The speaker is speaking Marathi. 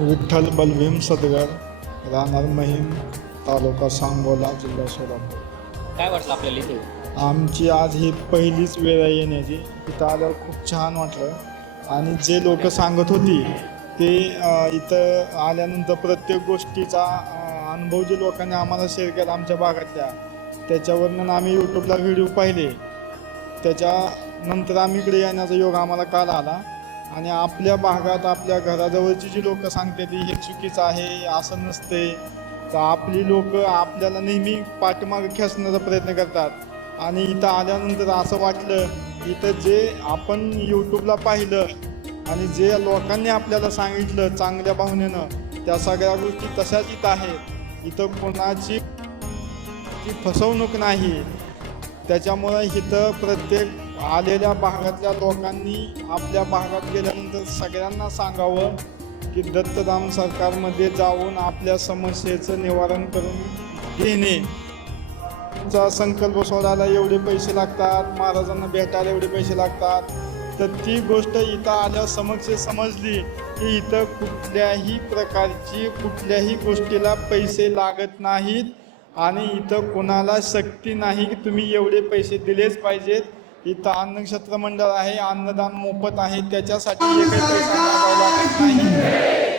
विठ्ठल बलभीम सदगर राहणार महिम तालुका सांगोला जिल्हा सोलापूर. काय वाटलं आपल्याला इथे? आमची आज ही पहिलीच वेळ आहे येण्याची. इथं आल्यावर खूप छान वाटलं. आणि जे लोक सांगत होती ते इथं आल्यानंतर प्रत्येक गोष्टीचा अनुभव जे लोकांनी आम्हाला शेअर केला आमच्या भागातल्या त्याच्यावरनं आम्ही यूट्यूबला व्हिडिओ पाहिले. त्याच्यानंतर आम्ही इकडे येण्याचा योग आम्हाला काल आला. आणि आपल्या भागात आपल्या घराजवळची जी लोक सांगतात हे चुकीचं आहे असं नसते तर आपली लोक आपल्याला नेहमी पाठीमागे खेचण्याचा प्रयत्न करतात. आणि इथं आल्यानंतर असं वाटलं इथं जे आपण यूट्यूबला पाहिलं आणि जे लोकांनी आपल्याला सांगितलं चांगल्या भावनेनं त्या सगळ्या गोष्टी तशाच इथं आहेत. इथं कोणाची फसवणूक नाही. त्याच्यामुळं इथं प्रत्येक आलेल्या भागातल्या लोकांनी आपल्या भागात गेल्यानंतर सगळ्यांना सांगावं की दत्तधाम सरकारमध्ये जाऊन आपल्या समस्येचं निवारण करून घेणे. चा संकल्प सोडायला एवढे पैसे लागतात महाराजांना भेटायला एवढे पैसे लागतात. तर ती गोष्ट इथं आल्या समक्ष समजली की इथं कुठल्याही प्रकारची कुठल्याही गोष्टीला पैसे लागत नाहीत आणि इथं कोणाला शक्ती नाही की तुम्ही एवढे पैसे दिलेच पाहिजेत. इथं अन्नक्षेत्र मंडळ आहे अन्नदान मोफत आहे त्याच्यासाठी एकही पैसा मागावा लागत नाही.